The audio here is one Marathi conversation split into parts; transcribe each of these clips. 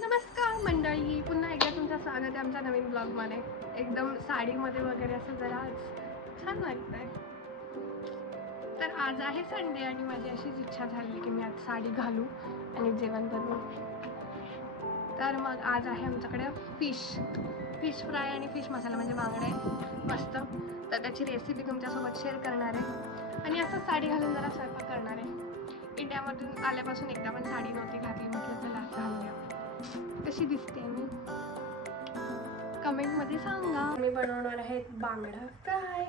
नमस्कार मंडळी, पुन्हा एकदा तुमचं स्वागत आहे आमच्या नवीन ब्लॉगमध्ये. एकदम साडीमध्ये वगैरे असं जरा आज छान वाटतंय. तर आज आहे संडे आणि माझी अशीच इच्छा झाली की मी आज साडी घालू आणि जेवण बनवू. तर मग आज आहे आमच्याकडे फिश फ्राय आणि फिश मसाला म्हणजे बांगडे मस्त. तर त्याची रेसिपी तुमच्यासोबत शेअर करणार आहे आणि असं साडी घालून जरा स्वयंपाक करणार आहे. इंडियामधून आल्यापासून एकदा पण साडी नव्हती घातली, म्हटलं चला घालूया. कशी दिसते मी कमेंटमध्ये सांगा. मी बनवणार आहे बांगडा फ्राय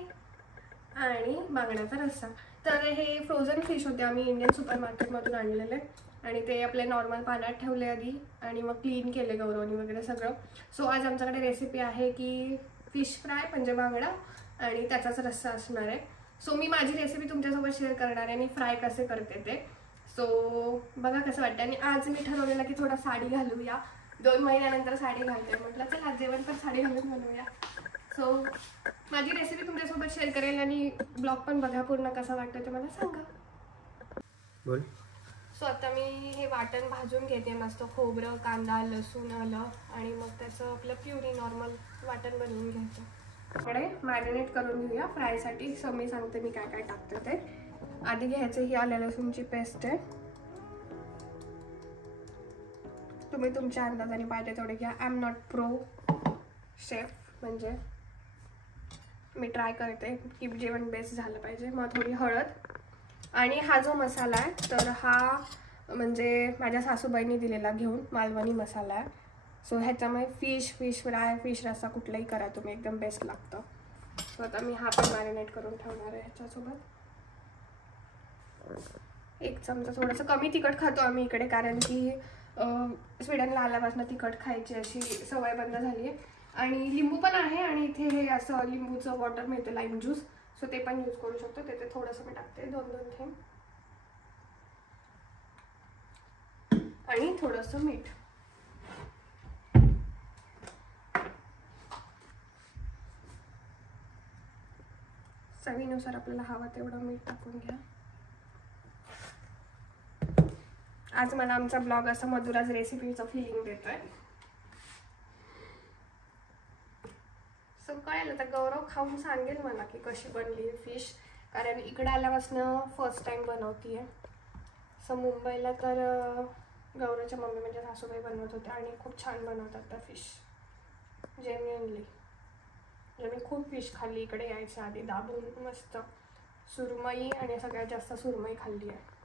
आणि बांगड्याचा रस्सा. तर हे फ्रोझन फिश होते, आम्ही इंडियन सुपरमार्केटमधून आणलेले आणि ते आपले नॉर्मल पाण्यात ठेवले आधी आणि मग क्लीन केले गौरवनी वगैरे सगळं. सो आज आमच्याकडे रेसिपी आहे की फिश फ्राय म्हणजे बांगडा आणि त्याचाच रस्सा असणार आहे. सो मी माझी रेसिपी तुमच्यासोबत शेअर करणार आहे आणि फ्राय कसे करते ते. सो बघा कसं वाटतं. आणि आज मी ठरवलेलं की थोडा साडी घालूया, 2 महिन्यानंतर साडी घालते, म्हटलं चला जेवण पण साडी घालून बनवूया. सो माझी रेसिपी तुमच्यासोबत शेअर करेल आणि ब्लॉग पण बघा पूर्ण, कसा वाटतं ते मला सांगा. बोल. सो आता मी हे वाटण भाजून घेते मस्त, खोबरं, कांदा, लसूण, आलं आणि मग त्याचं आपलं प्युरी नॉर्मल वाटण बनवून घ्यायचं. कडे मॅरिनेट करून घेऊया फ्रायसाठी. सो मी सांगते मी काय काय टाकते ते. आधी घ्यायचं ही आलं लसूणची पेस्ट आहे, तुम्ही तुमच्या अंदाजाने पाहिजे तेवढे घ्या. I am not pro chef, म्हणजे मी ट्राय करते की जेवण बेस्ट झालं पाहिजे. मग थोडी हळद आणि हा जो मसाला आहे तर हा म्हणजे माझ्या सासूबाईंनी दिलेला घेऊन, मालवणी मसाला आहे. सो ह्याच्यामुळे फिश फ्राय, फिश रस्सा कुठलाही करा तुम्ही, एकदम बेस्ट लागतं. सो आता मी हा पण मॅरिनेट करून ठेवणार आहे. ह्याच्यासोबत 1 चमचा, थोडंसं कमी तिखट खातो आम्ही इकडे, कारण की स्वीडनला आल्यापासून तिखट खायची अशी सवय बंद झाली आहे. आणि लिंबू पण आहे आणि इथे हे असं लिंबूचं वॉटर मिळतं, लाईम ज्यूस, सो ते पण यूज करू शकतो. त्याचे थोडंसं मी टाकते, 2-2 थेंब आणि थोडंसं मीठ. चवीनुसार आपल्याला हवा तेवढं मीठ टाकून घ्या. आज मला आमचा ब्लॉग असा मधुराज रेसिपीचं फिलिंग देतोय. सो कळेल तर गौरव खाऊन सांगेल मला की कशी बनली फिश, कारण इकडे आल्यापासून फर्स्ट टाइम बनवतीये. सो मुंबईला तर गौरवच्या मम्मी म्हणजे सासूबाई बनवत होत्या आणि खूप छान बनवतात त्या फिश, जेन्युइनली. म्हणजे मी खूप फिश खाल्ली इकडे यायच्या आधी, दाबून मस्त सुरमई, आणि सगळ्यात जास्त सुरमई खाल्ली आहे.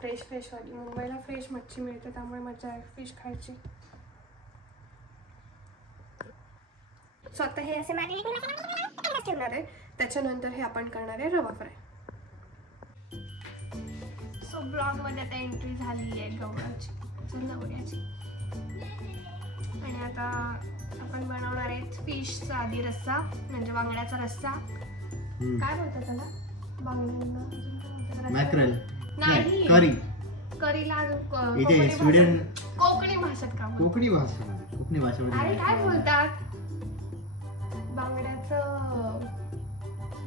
फ्रेश वाली, मुंबईला फ्रेश मच्छी मिळते त्यामुळे मजा आहे फिश खायची. सो आता हे असे मॅरिनेट ठेवणार आहे, त्याच्यानंतर हे आपण करणार आहे रवा फ्राय. सो ब्लॉगमध्ये आता एंट्री झाली आहे गौरवची, नवऱ्याची. आणि आता आपण बनवणार आहे फिशचा आधी रस्सा, म्हणजे बांगड्याचा रस्सा. काय बोलतात त्याला? बांगड्यांना मॅक्रेल नाही, करीला इथे स्वीडन कोकणी भाषेत का? कोकणी भाषेमध्ये अरे काय बोलतात? बांगड्याचं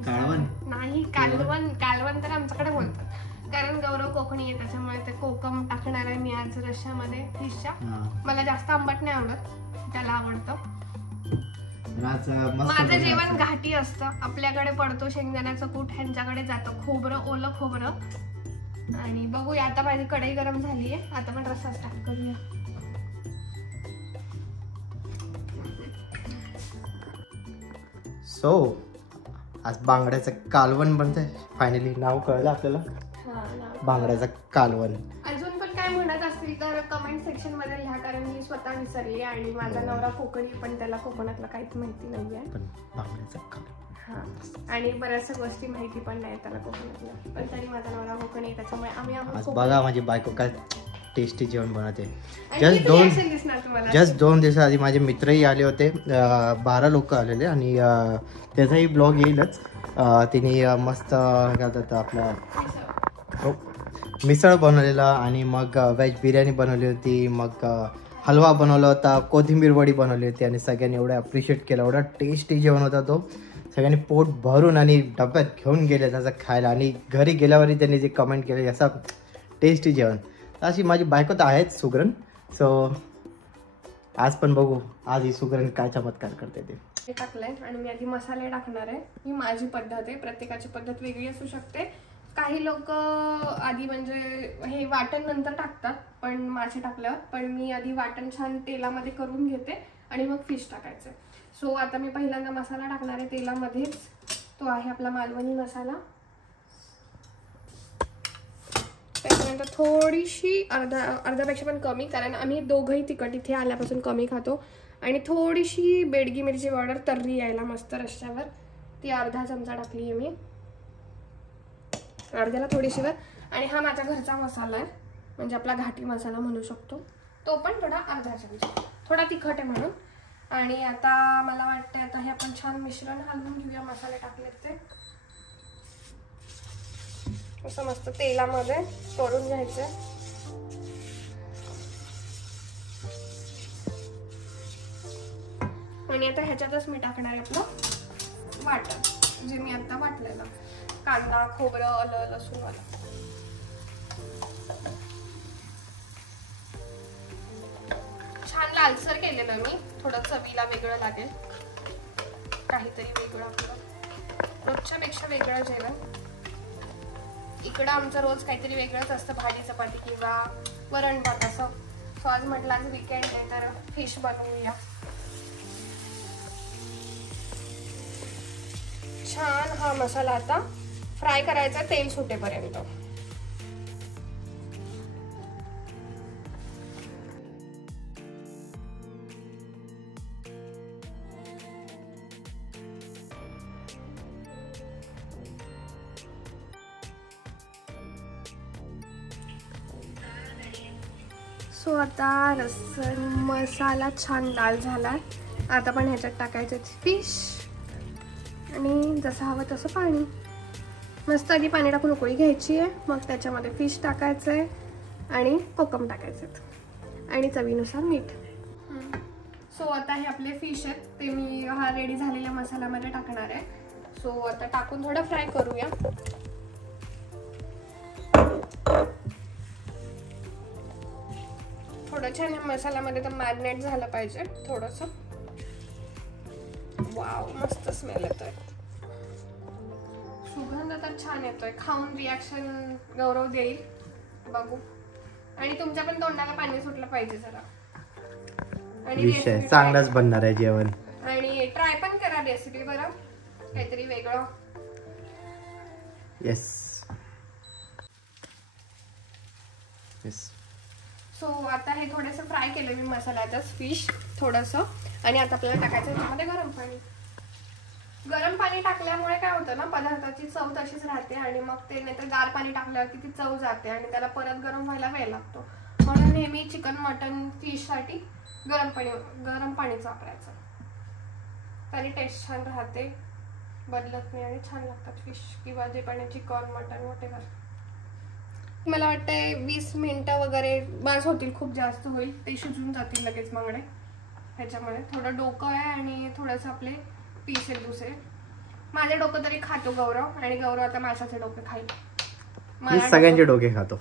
कालवण नाही, कालवण तर आमच्याकडे बोलतात, कारण गौरव कोकणी आहे त्याच्यामुळे ते कोकम टाकणार आहे मी आज रश्श्यामध्ये फिशच्या. मला जास्त आंबट नाही आवडत, त्याला आवडतं. माझं जेवण घाटी असतं, आपल्याकडे पडतो शेंगदाण्याचं कूट, ह्यांच्याकडे जातं खोबरं, ओलं खोबरं. आणि बघूया, आता माझी कढई गरम झाली आहे, आता पण रस्सा स्टार्ट करूया. सो आज बांगड्याचं कालवण बनतंय. फायनली नाव कळलं आपल्याला, बांगड्याचं कालवण. अजून पण काय म्हणत असतील तर कमेंट सेक्शन मध्ये लिहा, कारण मी स्वतः विसरली आणि माझा नवरा कोकणी, पण त्याला कोकणातलं काहीच माहिती नाहीये. पण बांगड्याचं कालवण आणि बऱ्याचशा गोष्टी माहिती पण नाही त्याला कोकणातल्या, पण तरी माझा नवरा कोकणी आहे त्याच्यामुळे आम्ही आज बघा माझी बायको काय टेस्टी जेवण बनवते. जस्ट 2 दिवसाआधी माझे मित्रही आले होते, 12 लोक आलेले, आणि त्याचाही ब्लॉग येईलच. तिने मस्त काय आपला मिसळ बनवलेला, आणि मग व्हेज बिर्याणी बनवली होती, मग हलवा बनवला होता, कोथिंबीर वडी बनवली होती, आणि सगळ्यांनी एवढं अप्रिशिएट केलं. एवढा टेस्टी जेवण होता तो, सगळ्यांनी पोट भरून आणि डब्यात घेऊन गेले त्याचं खायला. आणि घरी गेल्यावरही त्यांनी जे कमेंट केले असं टेस्टी जेवण. अशी माझी बायको तर आहेच सुगरण. सो आज पण बघू आज ही सुगरण काय चमत्कार करते ते. टाकलंय आणि मी आधी मसाले टाकणार आहे. ही माझी पद्धत आहे, प्रत्येकाची पद्धत वेगळी असू शकते. काही लोक आधी म्हणजे हे वाटण नंतर टाकतात, पण मासे टाकल्यावर. पण मी आधी वाटण छान तेलामध्ये करून घेते आणि मग फिश टाकायचं. सो आता मी पहिल्यांदा मसाला टाकणार आहे तेलामध्येच. तो आहे आपला मालवणी मसाला. त्याच्यानंतर थोडीशी अर्ध्यापेक्षा पण कमी, कारण आम्ही दोघंही तिखट इथे आल्यापासून कमी खातो. आणि थोडीशी बेडगी मिरची पावडर तर्री यायला मस्त रश्श्यावर, ती अर्धा चमचा टाकली आहे मी, अर्ध्याला थोडीशी वर. आणि हा माझा घरचा मसाला आहे, म्हणजे आपला घाटी मसाला म्हणू शकतो, तो पण थोडा अर्धा चमचा, थोडा तिखट आहे म्हणून. आणि आता मला वाटतं आता हे आपण छान मिश्रण हलवून घेऊया. मसाले टाकलेत ते असं मस्त तेलामध्ये करून घ्यायचं. आणि आता ह्याच्यातच मी टाकणार आहे आपलं वाटण, जे मी आता वाटलेलं, कांदा, खोबरं, आलं, लसूण वाला. छान लालसर केलेलं मी, थोडं चवीला वेगळं लागेल, काहीतरी वेगळं आपलं रोजच्या पेक्षा वेगळं जेवण. इकडं आमचं रोज काहीतरी वेगळंच असतं, भाजी चपाती किंवा वरण भात असं. सो आज म्हटलं आज वीकेंड आहे तर फिश बनवूया. छान हा मसाला आता फ्राय करायचा तेल सुटेपर्यंत. सो आता लसूण मसाला छान लाल झालाय. आता पण ह्याच्यात टाकायचे फिश आणि जसं हवं तसं पाणी. मस्त आधी पाणी टाकून उकळी घ्यायची आहे, मग त्याच्यामध्ये फिश टाकायचं आहे आणि कोकम टाकायचं आणि चवीनुसार मीठ. सो आता हे आपले फिश आहेत ते मी हा रेडी झालेल्या मसाल्यामध्ये टाकणार आहे. सो आता टाकून थोडं फ्राय करूया. थोडं छान मसाल्यामध्ये तर मॅरिनेट झालं पाहिजे थोडंसं. वाव, मस्त स्मेल येतोय, सुगंध तर छान येतोय. खाऊन रिॲक्शन गौरव देईल, बघू. आणि तुमच्या पण तोंडाला पाणी सुटलं पाहिजे जरा. आणि चांगलाच बनणार आहे जेवण. आणि ट्राय पण करा रेसिपी बरं, काहीतरी वेगळं. Yes yes. सो आता हे थोडंसं फ्राय केलं मी मसाल्यातच फिश थोडंसं. आणि आता आपल्याला टाकायचं त्याच्यामध्ये गरम पाणी. गरम पाणी टाकल्यामुळे काय होतं ना, पदार्थाची चव तशीच राहते आणि मग ते नाहीतर गार पाणी टाकल्यावर ती चव जाते आणि त्याला परत गरम व्हायला वेळ लागतो. म्हणून नेहमी चिकन, मटन, फिशसाठी गरम पाणीच वापरायचं. त्याने टेस्ट छान राहते, बदलत नाही आणि छान लागतात फिश किंवा जे पण चिकन, मटन, व्हॉटेवर. मला वाटतंय 20 मिनिटं वगैरे बस होतील, खूप जास्त होईल, ते शिजून जातील लगेच बांगडे. ह्याच्यामध्ये थोडं डोकं आहे आणि थोडंसं आपले पीस आहेत दुसरे. माझे डोकं तरी खातो गौरव, आणि गौरव आता माशाचे डोके खाईल. मी सगळ्यांचे डोके खातो,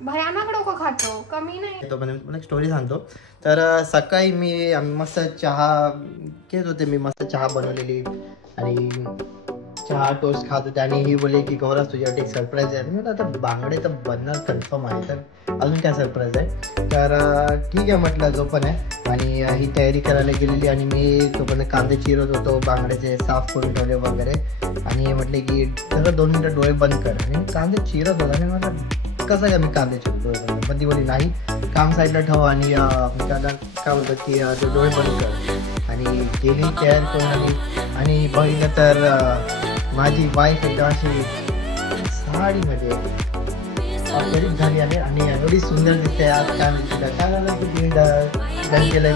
भयानक डोकं खातो, कमी नाही. तो पण एक स्टोरी सांगतो. तर सकाळी मी मस्त चहा घेत होते, मी मस्त चहा बनवलेली आणि चहा टोस्ट खात होते. आणि ही बोलली की गौरव तुझ्यासाठी एक सरप्राईज आहे. मी आता बांगडे तर बनणार कन्फर्म आहे, तर अजून काय सरप्राईज आहे. तर ठीक आहे म्हटलं जो पण आहे. आणि ही तयारी करायला गेलेली आणि मी तोपर्यंत कांदे चिरत होतो, बांगड्याचे साफ करून ठेवले वगैरे. आणि म्हटले की जरा 2 मिनिटं डोळे बंद कर. आणि कांदे चिरत होता आणि मला कसं काय मी कांदे चिरत होतो, पण ती बोलली नाही काम साईडला ठेव आणि त्याला काय बोलतात की ते डोळे बंद कर. आणि गेली तयार करून आणि बघितलं तर माझी वाईफ एकदम अशी साडीमध्ये अपडेट झाली आहे आणि एवढी सुंदर दिसते. आज काय म्हणते काय झालं की तुम्ही डन केलंय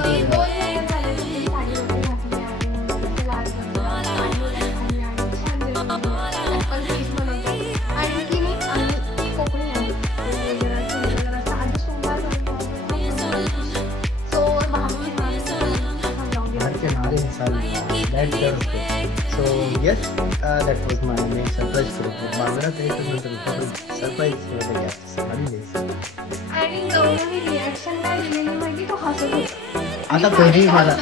So yes, that was my main surprise for the बांगडा त्याच्यानंतर सरप्राईज आणि गौरवने रिॲक्शन काय दिलेली माहिती, तो हसत होता. आता घरी मला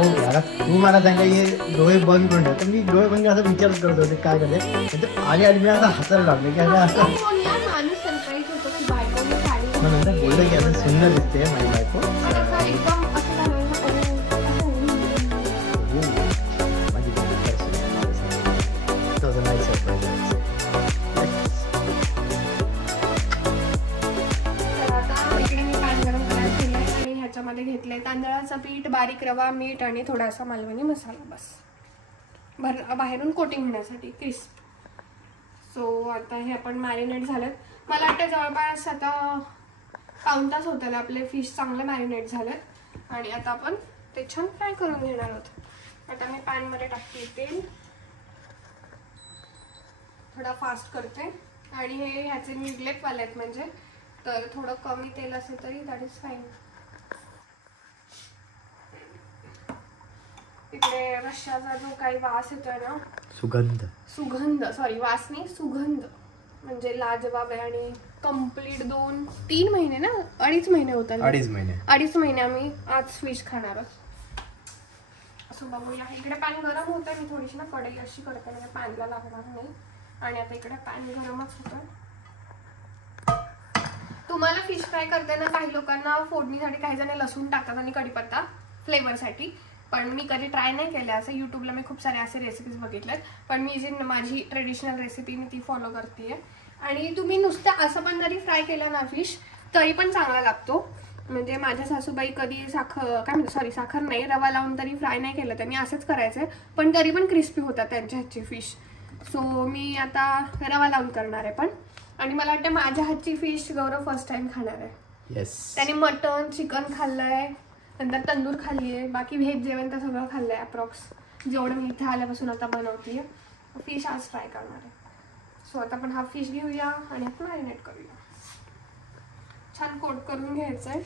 ओके आता तू मला सांगा हे डोळे बंद करून ठेव, तर मी डोळे बंद करून असं विचार करत होते काय करते आली आणि मी आता हसायला लागले की आता माणूस सरप्राईज होतो की बायकोने साडी मग नंतर बोललं की आता सुंदर दिसते माझी बायको. एकदम असं झालं मध्ये घेतलंय तांदळाचं पीठ, बारीक रवा, मीठ आणि थोडासा मालवणी मसाला, बस बाहेरून कोटिंग होण्यासाठी क्रिस्प. सो आता हे आपण मॅरिनेट झालेत. मला वाटतं जवळपास आता पाऊण तास होतात आपले फिश चांगले मॅरिनेट झालेत. आणि आता आपण ते छान फ्राय करून घेणार आहोत. आता मी पॅनमध्ये टाकते तेल, थोडा फास्ट करते. आणि हे ह्याचे मिडलेपवाले आहेत म्हणजे, तर थोडं कमी तेल असेल तरी दॅट इज फाईन. इकडे रश्श्याचा जो काही वास येतोय ना, सुगंध सॉरी वास नाही सुगंध, म्हणजे लाजवाब आहे. आणि कम्प्लीट 2-3 महिने ना 2.5 महिने होतात. 2.5 महिने आम्ही आज फिश खाणार आहोत. असं बघूया. इकडे पॅन गरम होतं, मी थोडीशी ना कढई अशी करते म्हणजे पॅनला लागणार नाही. आणि आता इकडे पॅन गरमच होतं. तुम्हाला फिश फ्राय करताना काही लोकांना फोडणीसाठी काही जण लसूण टाकतात आणि कढीपत्ता फ्लेवरसाठी, पण मी कधी ट्राय नाही केलं असं. यूट्यूबला मी खूप सारे असे रेसिपीज बघितलेत, पण मी जी माझी ट्रेडिशनल रेसिपी मी ती फॉलो करते. आणि तुम्ही नुसतं असं पण जरी फ्राय केलं ना फिश तरी पण चांगला लागतो. म्हणजे माझ्या सासूबाई कधी साखर नाही रवा लावून तरी फ्राय नाही केलं, त्यांनी असंच करायचं, पण तरी पण क्रिस्पी होतात त्यांच्या हातची फिश. सो मी आता रवा लावून करणार आहे. पण आणि मला वाटतं माझ्या हातची फिश गौरव फर्स्ट टाइम खाणार आहे. त्याने मटन चिकन खाल्लंय, नंतर तंदूर खाल्ली आहे, बाकी व्हेज जेवण तर सगळं खाल्लंय अप्रॉक्स जेवढं मी इथे आल्यापासून आता बनवते. फिश आज फ्राय करणार आहे. सो आता आपण हा फिश घेऊया आणि आपण मॅरिनेट करूया. छान कोट करून घ्यायचं आहे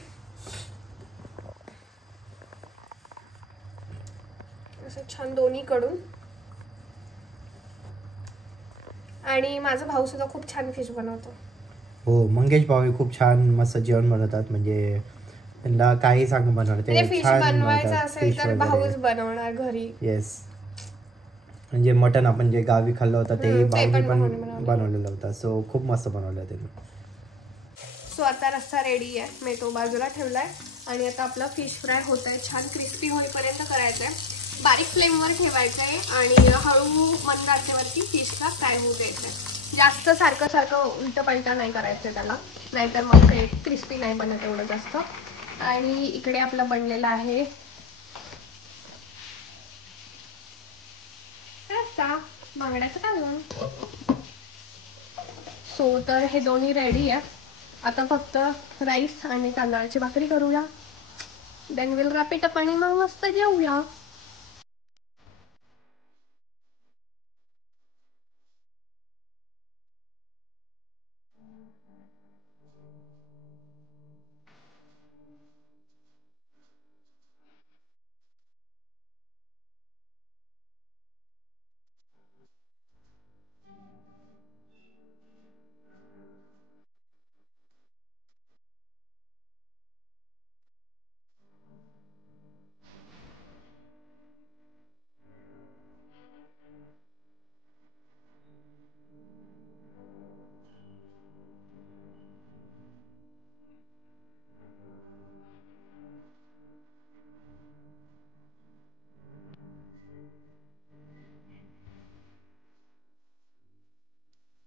असं छान दोन्हीकडून. आणि माझा भाऊ सुद्धा खूप छान फिश बनवतो. हो, मंगेश भाऊ खूप छान मस्त जेवण बनवतात. म्हणजे त्यांना काही सांग बनवतात. फिश बनवायचं असेल तर भाऊच बनवणार घरी. येस, म्हणजे मटन आपण जे गावी खाल्लं होतं ते भाऊनी पण बनवलेलं होतं. सो खूप मस्त बनवलं त्यांनी. सो आता रस्सा रेडी आहे, मी तो बाजूला ठेवलाय. आणि आता आपला फिश फ्राय होत आहे. छान क्रिस्पी होईपर्यंत करायचं आहे. बारीक फ्लेमवर ठेवायचं आहे आणि हळू मंद आचेवरती फिशला फ्राय होऊ द्यायचं आहे. जास्त सारखं उलटं पलटा नाही करायचं त्याला, नाहीतर मग काही क्रिस्पी नाही बनत एवढं जास्त. आणि इकडे आपला बनलेला आहे रस्सा बांगड्याचं कालवण. सो तर हे दोन्ही रेडी आहे. आता फक्त राईस आणि तांदळाची भाकरी करूया. Then will wrap it up आणि मग मस्त जेवूया.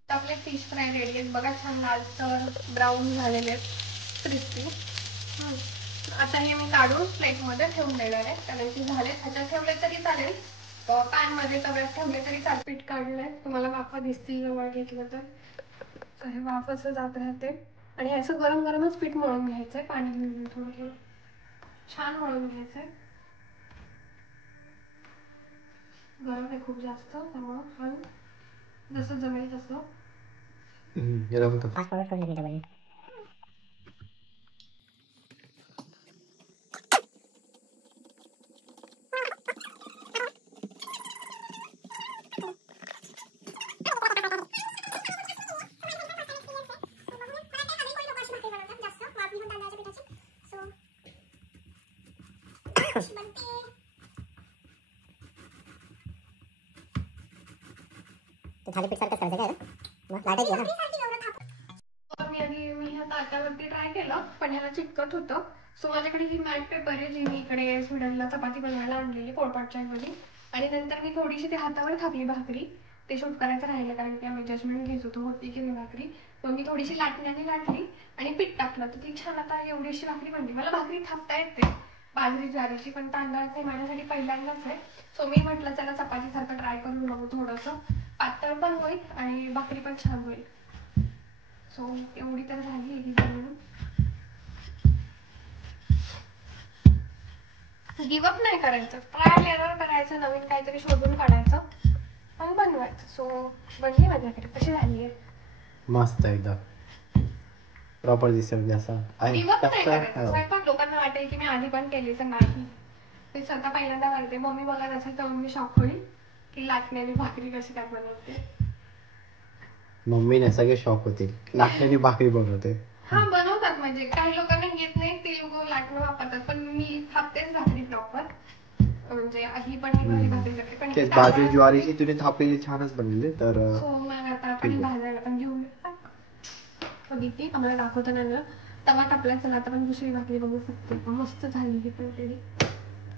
आपले फिश फ्राय रेडी आहेत बघा. छान लालसर ब्राऊन झालेले आहेत क्रिस्पी. आता हे मी काढून प्लेटमध्ये ठेवून देणार आहे, कारण की झाले. ह्याच्यात ठेवले तरी चालेल, पॅनमध्ये तव्यात ठेवले तरी चालेल. पीठ काढलंय, तुम्हाला वाफा दिसतील जवळ घेतलं तर हे वाफ असं जात राहते. आणि हे असं गरम गरमच पीठ मळून घ्यायचंय, पाणी घेऊन थोडं थोडं छान मळून घ्यायचंय. गरम आहे खूप जास्त, त्यामुळं पण जसं जमेल तसं. थालीपीठ सारखं करायचं काय मग लाटायची ना. मी ह्या ताटावरती ट्राय केलं पण ह्याला चिटकत होतं. सो माझ्याकडे ही मॅट पेपर आहे जी मी इकडे स्वीडनला चपाती बनवायला आणलेली पोळपाटच्या मध्ये. आणि नंतर मी थोडीशी ते हातावर थापली भाकरी. ते शूट करायचं राहिलं कारण की आम्ही जजमेंट घेत होतो होती की भाकरी. मग मी थोडीशी लाटण्याने लाटली आणि पीठ टाकलं तर ती छान आता एवढीशी भाकरी बनली. मला भाकरी थापता येते बाजरी ज्वारीची पण तांदळाची माझ्यासाठी पहिल्यांदाच आहे. सो मी म्हटलं चला चपाती सारखं ट्राय करून बघू. थोडंसं पातळ पण होईल आणि भाकरी पण छान होईल. सो एवढी तर झाली ही बनवून. गिवअप नाही करायचं, ट्रायल एरर करायचं, नवीन काहीतरी शोधून काढायचं आणि बनवायचं. सो बनली माझ्याकडे. कशी झाली आहे? मस्त एकदम प्रॉपर दिसते असं. गिवअप नाही करायचं. स्वयंपाक लोकांना वाटेल की मी आधी पण केली तर नाही. ते स्वतः पहिल्यांदा करते. मम्मी बघत असेल तर मम्मी शॉक होईल की लाटण्याने भाकरी कशी काय बनवते. मम्मीने सगळे शॉक होतील लाटण्याने भाकरी बनवते. हा बनवतात म्हणजे काही लोकांना येत नाही ते लोक लाटणं वापरतात पण मी थापतेच भाकरी प्रॉपर. म्हणजे ही पण मी भाकरी करते पण तेच बाजरी ज्वारीची तुने थापलेली छानच बनलेली तर. सो मग आता आपण भाजायला पण घेऊया. बघितली आम्हाला दाखवताना ना तवा टाकला. चला आता पण दुसरी भाकरी बघू शकते. मस्त झाली ही पण तरी.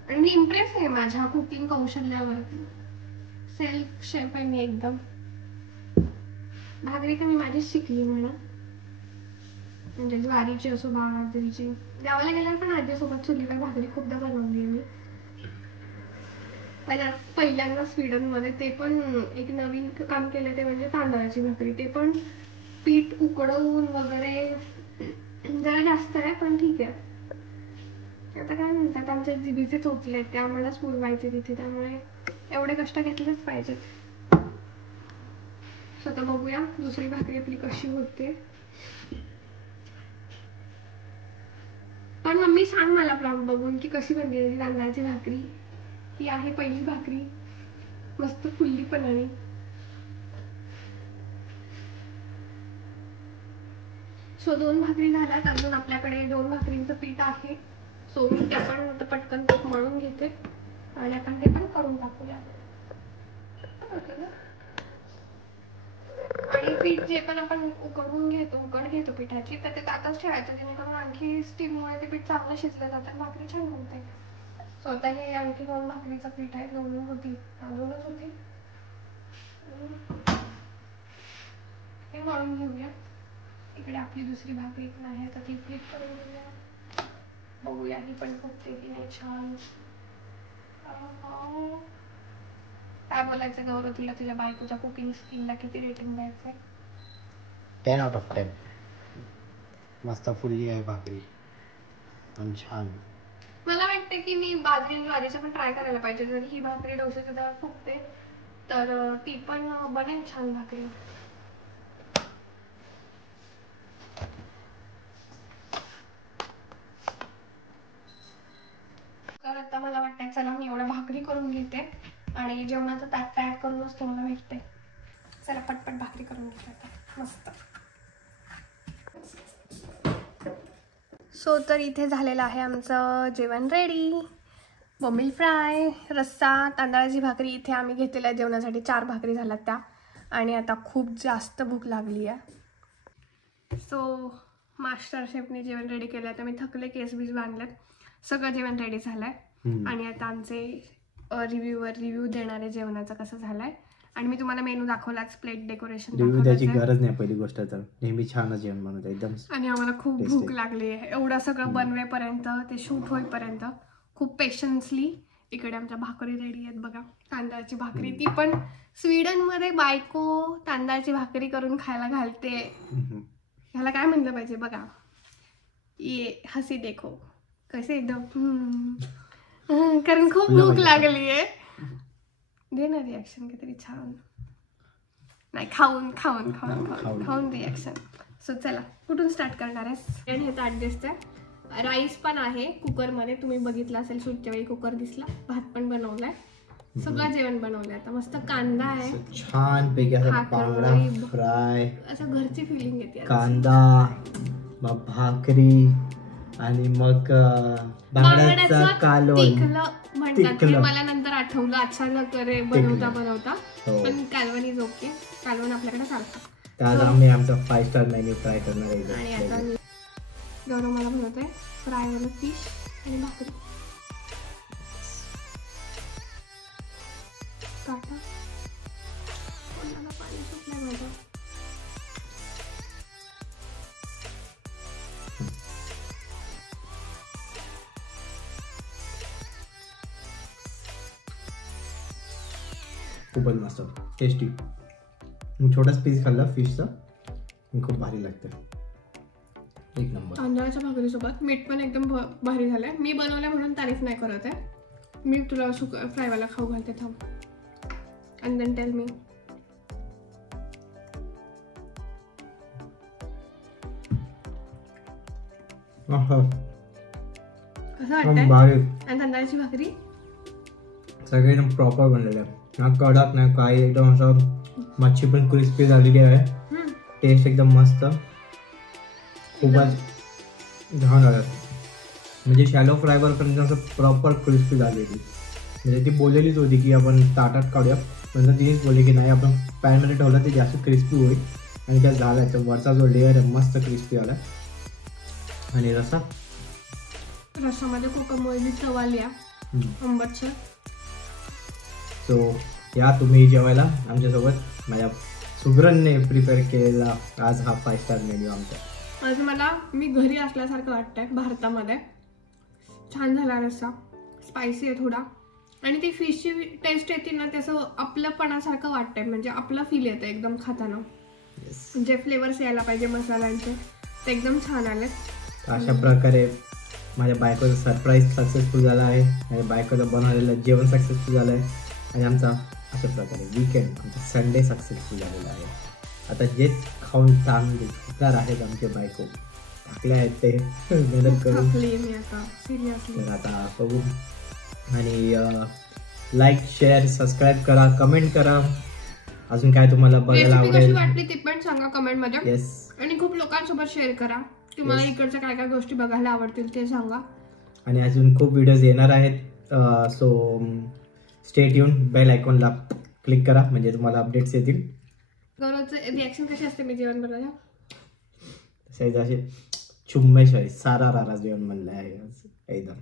आणि मी इम्प्रेस आहे माझ्या कुकिंग कौशल्यावर. सेल्फ शेफ आहे मी एकदम. भाकरी तर मी माझीच शिकली म्हणा. म्हणजे ज्वारीची असो बाजरीची. गावाला गेल्यावर पण आजीसोबत चुलीवर भाकरी खूपदा बनवली मी. पहिल्यांदा स्वीडन मध्ये ते पण एक नवीन काम केलं ते म्हणजे तांदळाची भाकरी. ते पण पीठ उकडवून वगैरे जरा जास्त आहे पण ठीक आहे. आता काय म्हणतात आमच्या जिभीचे चोचले ते आम्हालाच पुरवायचे तिथे त्यामुळे एवढे कष्ट घेतलेच पाहिजेत. स्वतः बघूया दुसरी भाकरी आपली कशी होते. पण मम्मी सांग मला ब्लॉग बघून की कशी बनली तांदळाची भाकरी. ही आहे पहिली भाकरी. मस्त फुलली पण आहे. सो 2 भाकरी झाल्यात. अजून आपल्याकडे 2 भाकरींचं पीठ आहे. सो मी ते पण आता पटकन मळून घेते आणि आपण ते पण करून टाकूया. आणि पीठ जे पण आपण उकड घेतो पिठाची तर ते ताटच ठेवायचं जेणेकरून आणखी स्टीममुळे ते पीठ चांगलं शिजलं जातं. भाकरी छान होते. स्वतः हे आणखी 2 भाकरीचं पीठ आहे. 2 होती अजूनच होती. हे मळून घेऊया. इकडे आपली दुसरी भाकरी पण आहे तर ती फ्लिप करून घेऊया. बघूया ही पण फुगते की नाही छान. काय बोलायचं गौरव तुला तुझ्या बायकोच्या कुकिंग स्किलला किती रेटिंग द्यायचंय? 10 out of 10. मस्त फुलली आहे भाकरी आणि छान. मला वाटते की मी बाजरी ज्वारीचं पण ट्राय करायला पाहिजे. जर ही भाकरी डोश्याच्या डाळ फुगते तर ती पण बनेल छान भाकरी. तर आता मला वाटतंय चला मी एवढ्या भाकरी करून घेते आणि जेवणाचं ताट तयार करूनच तुम्हाला भेटते. चला पटपट भाकरी करून घेते आता मस्त. सो तर इथे झालेलं आहे आमचं जेवण रेडी. बोंबील फ्राय, रस्सा, तांदळाची भाकरी. इथे आम्ही घेतलेल्या जेवणासाठी 4 भाकरी झाल्यात त्या. आणि आता खूप जास्त भूक लागली आहे. सो मास्टर शेफने जेवण रेडी केलं आहे. तर मी थकले, केस बीस बांधलेत, सगळं जेवण रेडी झालंय. आणि आता आमचे रिव्ह्यू देणारे जेवणाचं कसं झालंय. आणि मी तुम्हाला मेनू दाखवलाच. प्लेट डेकोरेशन रिव्ह्यू द्यायची गरज नाही. पहिली गोष्ट तर नेहमी छानच जेवण बनवतं एकदम. आणि आम्हाला खूप भूक लागली आहे. एवढं सगळं बनवेपर्यंत ते शूट होईपर्यंत खूप पेशन्सली इकडे आमच्या भाकरी रेडी आहेत बघा. तांदळाची भाकरी, ती पण स्वीडन मध्ये बायको तांदळाची भाकरी करून खायला घालते. ह्याला काय म्हणलं पाहिजे बघा. ये हसी देखो कसे एकदम कारण खूप भूक लागली आहे. दे ना रिॲक्शन काहीतरी छान. नाही खाऊन रिॲक्शन. सो चला कुठून स्टार्ट करणार आहे? हे ताट दिसतंय. राईस पण आहे कुकरमध्ये. तुम्ही बघितलं असेल शूटच्या वेळी कुकर दिसला. भात पण बनवलाय. सगळं जेवण बनवलंय. आता मस्त कांदा आहे छान पैकी बांगडा फ्राय. असं घरची फिलिंग येते. कांदा, भाकरी, आणि मग बांगड्याचं कालवण तिखलं म्हणतात हे तिखलं. मला नंतर आठवलं अचानक रे बनवता तिखलं. बनवता हो. पण कालवण इज ओके. कालवण आपल्याकडे चालतं. तर आज आम्ही आमचा 5 स्टार मेन्यू ट्राय करणार आणि आता आहे. मी गौरव मला बनवतोय फ्राय वाला फिश आणि भाकरी. काटा कोणाला पाणी सुटलंय माझं. खूपच मस्त टेस्टी. मी छोटाच पीस खाल्ला फिशचा, खूप भारी लागतं. एक नंबर. तांदळाच्या भाकरीसोबत मीठ पण एकदम भारी झालंय. मी बनवलंय म्हणून तारीफ नाही करत आहे. मी तुला फ्रायवाला खाऊ घालते थांब. And then tell me. कसं वाटतंय? भारी. आणि तांदळाची भाकरी सगळे एकदम प्रॉपर बनलेलं आहे. ना कडक नाही काही, एकदम असं मच्छी पण क्रिस्पी झालेली आहे. टेस्ट एकदम मस्त, खूपच छान झालं. म्हणजे शॅलो फ्रायवर पण असं प्रॉपर क्रिस्पी झालेली. म्हणजे ती बोललेलीच होती की आपण ताटात काढूया, नंतर तिनेच बोलली की नाही आपण पॅनमध्ये ठेवलं ते जास्त क्रिस्पी होईल. आणि त्या झाला तर वरचा जो लेअर आहे मस्त क्रिस्पी आला. आणि रसामध्ये कोकममुळे चव आली आहे आंबटसर. सो या तुम्ही जेवायला आमच्यासोबत. माझ्या सुगरणने प्रिपेअर केलेला आज हा 5 स्टार मेन्यू आमचा. आज मी घरी असल्यासारखं वाटतंय भारतामध्ये. छान झाला रस्सा, स्पायसी आहे थोडा. आणि ती फिशची टेस्ट येते ना त्याचं आपलंपणासारखं वाटतंय. म्हणजे आपलं फील येतं एकदम खाताना. जे फ्लेवर्स यायला पाहिजे मसाल्यांचे ते एकदम छान आलेत. अशा प्रकारे माझ्या बायकोचा सरप्राईज सक्सेसफुल झाला आहे. माझ्या बायकोचं बनवलेलं जेवण सक्सेसफुल झालं आहे. आणि आमचा अशा प्रकारे विकेंड, आमचा संडे सक्सेसफुल झालेला आहे. आता जे खाऊन चांगले झोपणार आहेत आमचे बायको, टाकले आहेत ते मेहनत करून. तर आता बघू. आणि लाईक, शेअर, सबस्क्राईब करा, कमेंट करा. अजून काय तुम्हाला बघायला आवडेल वाटली ते पण सांगा कमेंट मध्ये. येस. आणि खूप लोकांसोबत शेअर करा. तुम्हाला इकडच्या काय काय गोष्टी बघायला आवडतील ते सांगा. आणि अजून खूप व्हिडिओज येणार आहेत. So stay tune. बेल आयकॉनला क्लिक करा म्हणजे तुम्हाला अपडेट्स येतील. गौरवचं रिॲक्शन कशी असते मी जेवण बनवलं? तसे असे चुम्मेशाही सारा रारा जेवण बनलं आहे एकदम.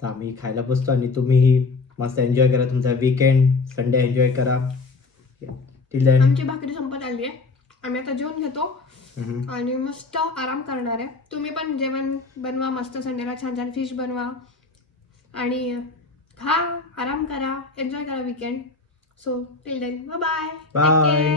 तर आम्ही खायला बसतो आणि तुम्हीही मस्त एन्जॉय करा तुमचा वीकेंड, संडे एन्जॉय करा. आमची भाकरी संपत आली आहे. आम्ही आता जेवण घेतो आणि मस्त आराम करणार आहे. तुम्ही पण जेवण बनवा मस्त. संडेला छान छान फिश बनवा आणि खा, आराम करा, एन्जॉय करा weekend. So till then bye bye.